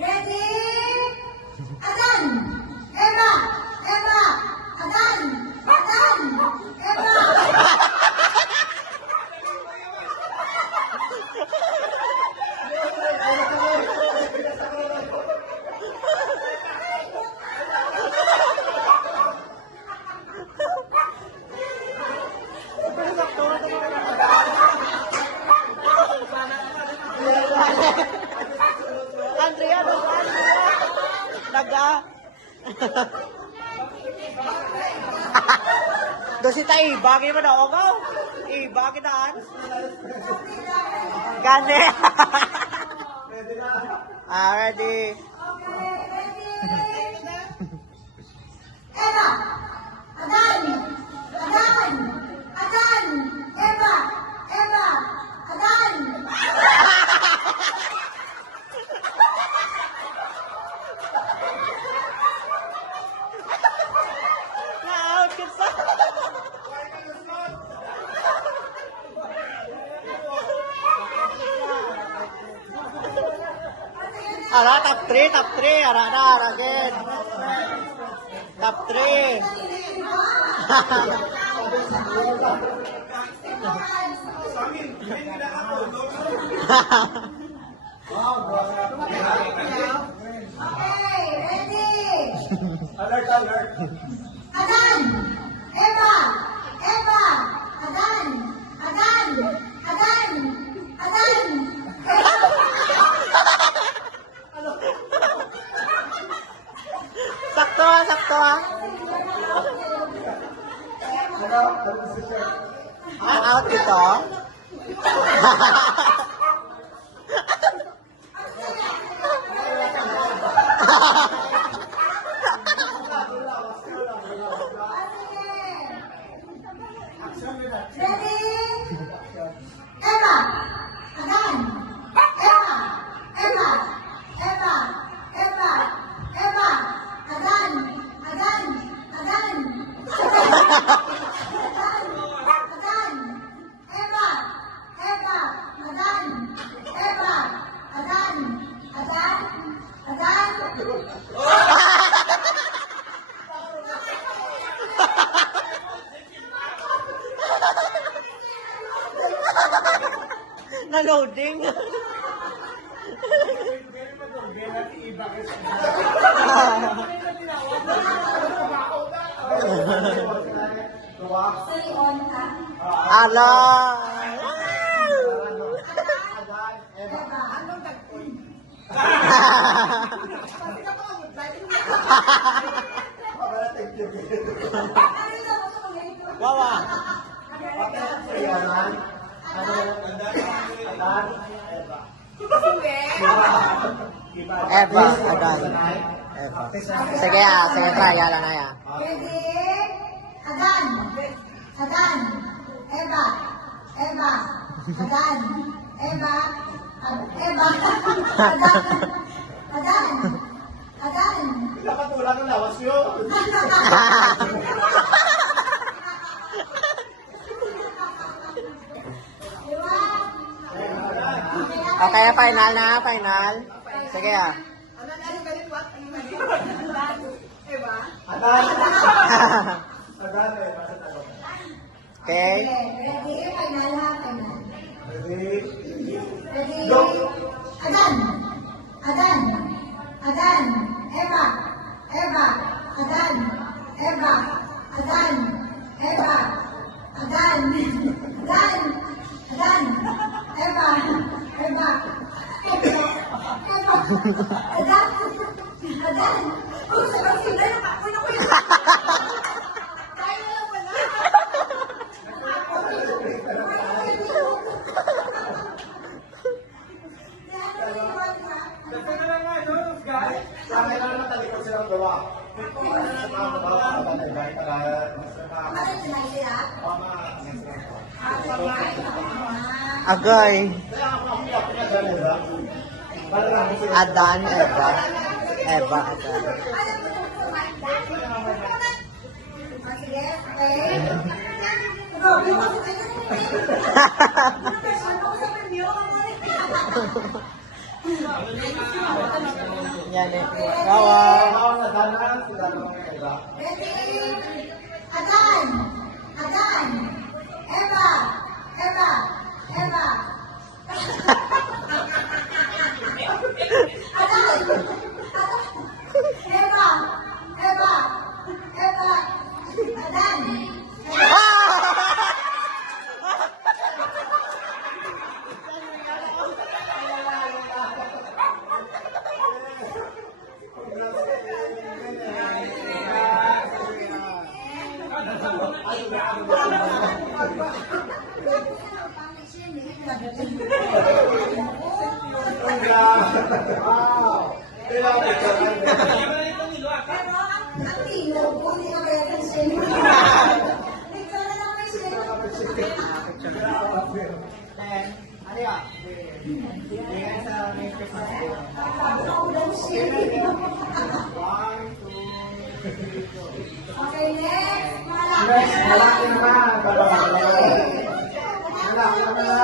Ready? Adan! Eva! Eva! Adan! Adan! Eva! Andrea, Naga. Doon si Tay, bagay mo na ogaw. Bagay na. Gane. Ready. Eva! Adan! Adan! Adan! Eva! Eva! Adan! Na-out ka sa. Ara, top 3, top 3. Ara, again. Top 3. Okay, ready? Alert. Adan! Eva! Eva! Adan! Adan! Adan! Adan! Sakto, sakto. Out ito. Ready? Eva! Adan! Eva! Eva! Eva! Eva! Eva! Adan! Adan! Adan! Adan! Eva! Eva! Adan! Eva! Adan! Adan! Adan! Na-loading. Sorry, on ka. Ala. Eva! Wawa. Eva, Adan. Eva. Sige try lang na yan. Ready? Adan! Adan! Eva! Eva! Adan! Eva! Eva! Adan! Adan! Adan! Dapat wala ng lawas yun. Diba? Okay, final na, final. Sige ah. Adan. Okay. Ready? Final ha? Final. Ready? Ready? Go. Adan! Adan! Adan! Eva! Eva! Adan! Eva! Adan! Eva! Adan! Adan! Adan! Eva! Eva! Eva! Adan! Adan! Oh, sabang sila na pa. Uy, naku yun. Tayo lang wala. Sana lang matalikod silang gawa. Agay. Adan, Eva. Eva, Adan. Sige, okay. Grabe, Yan eh. Kawa. Bawang na danan, sila naman ng iba. Ready? Adan! Adan! Eva! Eva! Eva! Adan! Eva! Eva! Eva! Adan! Wow! Sila ang picture. Pero ang tino, kung hindi ka kaya pansin. Ikaw na lang pansin. Ano yan? Bigyan sa may Christmas day. Nakakaulan siya. Okay, next. Next, malaki naman. Malaki naman.